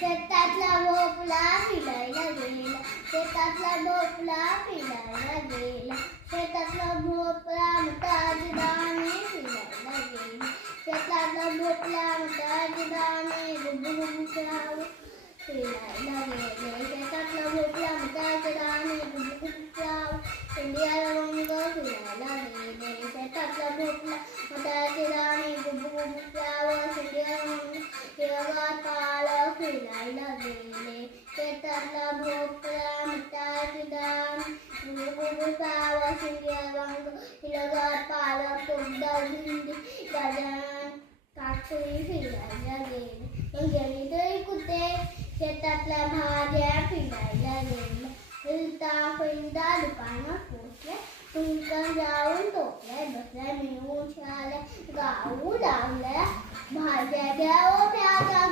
शेतातला भोपळा फिरायला गेला, शेतातला भोपळा फिरायला गेला, शेतातला भोपळा मटाचे दाणे फिरायला गेला, शेतातला भोपळा मटाचे दाणे गुबू गुबू खाऊ फिरायला गेले, शेतातला भोपळा मटाचे दाणे गुबू गुबू खाऊ इंडिया रंग फिरायला गेले, शेतातला भोपळा मटाचे दाणे गुबू गुबू खाऊ इंडिया रंग हिरवा पालक फिरायला गेले, शेतातला भोपळा मटाचे दाणे गुबू गुबू खाऊ इंडिया रंग हिरवा पालक भेंडी गाजर काकडी फिरायला गेले, गेली तरी कुठे शेतातल्या भाज्या फिरायला गेल्या, फिरता फिरता दुकानात पोचले, तुमचं जाऊन टोपले बसल्या मिळून शाळेत गाऊ लावल्या भाज्या घ्या ओ प्याचा